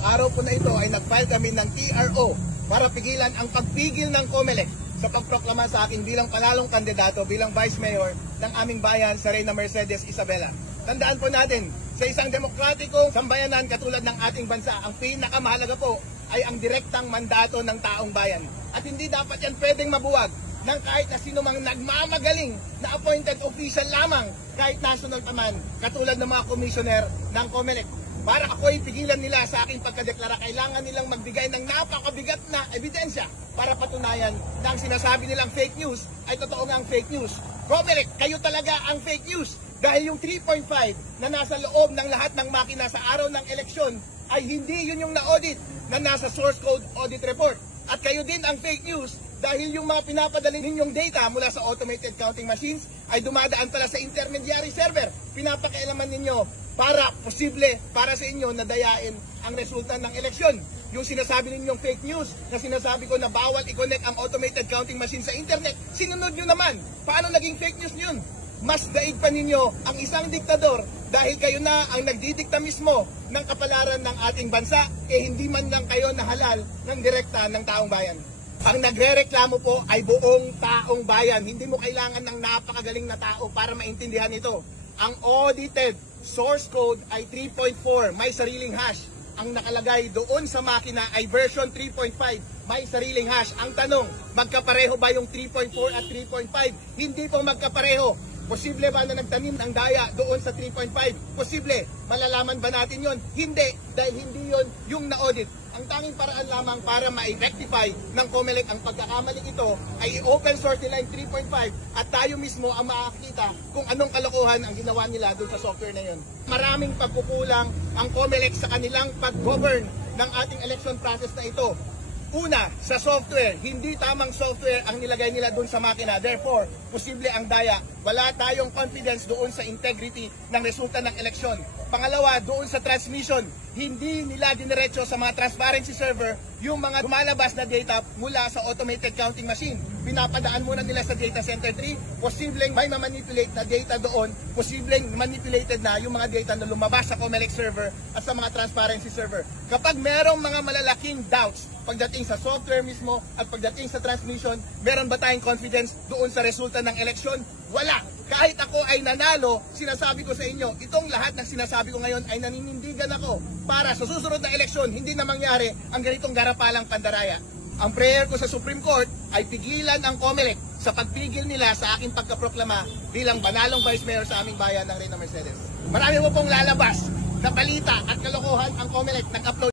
ngayong araw po na ito ay nag-file kami ng TRO para pigilan ang pagpigil ng COMELEC sa pagproklama sa akin bilang panalong kandidato bilang Vice Mayor ng aming bayan sa Reyna Mercedes Isabela. Tandaan po natin, sa isang demokratikong sambayanan katulad ng ating bansa, ang pinakamahalaga po ay ang direktang mandato ng taong bayan. At hindi dapat yan pwedeng mabuwag ng kahit na sino mang nagmamagaling na appointed official lamang, kahit national pa man, katulad ng mga commissioner ng COMELEC. Para ako'y pigilan nila sa aking pagkadeklara, kailangan nilang magbigay ng napakabigat na ebidensya para patunayan na ang sinasabi nilang fake news ay totoo ngang fake news. COMELEC, kayo talaga ang fake news dahil yung 3.5 na nasa loob ng lahat ng makina sa araw ng eleksyon ay hindi yun yung na-audit na nasa source code audit report. At kayo din ang fake news dahil yung mga pinapadala ninyong data mula sa automated counting machines ay dumadaan pala sa intermediary server. Pinapakailaman ninyo para posible para sa inyo na dayain ang resulta ng eleksyon. Yung sinasabi ninyong fake news na sinasabi ko na bawal i-connect ang automated counting machine sa internet, sinunod nyo naman. Paano naging fake news yun? Mas daig pa ninyo ang isang diktador dahil kayo na ang nagdidikta mismo ng kapalaran ng ating bansa, hindi man lang kayo nahalal ng direkta ng taong bayan. Ang nagrereklamo po ay buong taong bayan. Hindi mo kailangan ng napakagaling na tao para maintindihan ito. Ang audited source code ay 3.4, may sariling hash. Ang nakalagay doon sa makina ay version 3.5, may sariling hash. Ang tanong, magkapareho ba yung 3.4 at 3.5? Hindi po magkapareho. Posible ba na nagtanim ng daya doon sa 3.5? Posible. Malalaman ba natin yon? Hindi, dahil hindi yon yung na-audit. Ang tanging paraan lamang para ma-rectify ng COMELEC ang pagkakamaling ito ay i-open source nila yung 3.5 at tayo mismo ang makakita kung anong kalokohan ang ginawa nila doon sa software na yon. Maraming pagkukulang ang COMELEC sa kanilang pag-govern ng ating election process na ito. Una, sa software, hindi tamang software ang nilagay nila doon sa makina. Therefore, posible ang daya. Wala tayong confidence doon sa integrity ng resulta ng eleksyon. Pangalawa, doon sa transmission, hindi nila diniretso sa mga transparency server yung mga lumalabas na data mula sa automated counting machine. Pinapadaan muna nila sa data center 3, posibleng may ma-manipulate na data doon, posibleng manipulated na yung mga data na lumabas sa COMELEC server at sa mga transparency server. Kapag merong mga malalaking doubts pagdating sa software mismo at pagdating sa transmission, meron ba tayong confidence doon sa resulta ng eleksyon? Wala! Kahit ako ay nanalo, sinasabi ko sa inyo, itong lahat ng sinasabi ko ngayon ay naninindigan ako para sa susunod na eleksyon, hindi na mangyari ang ganitong garapalang pandaraya. Ang prayer ko sa Supreme Court ay pigilan ang COMELEC sa pagpigil nila sa aking pagkaproklama bilang banalong Vice Mayor sa aming bayan ng Reyna Mercedes. Marami mo pong lalabas na balita at kalokohan ang COMELEC nag-upload.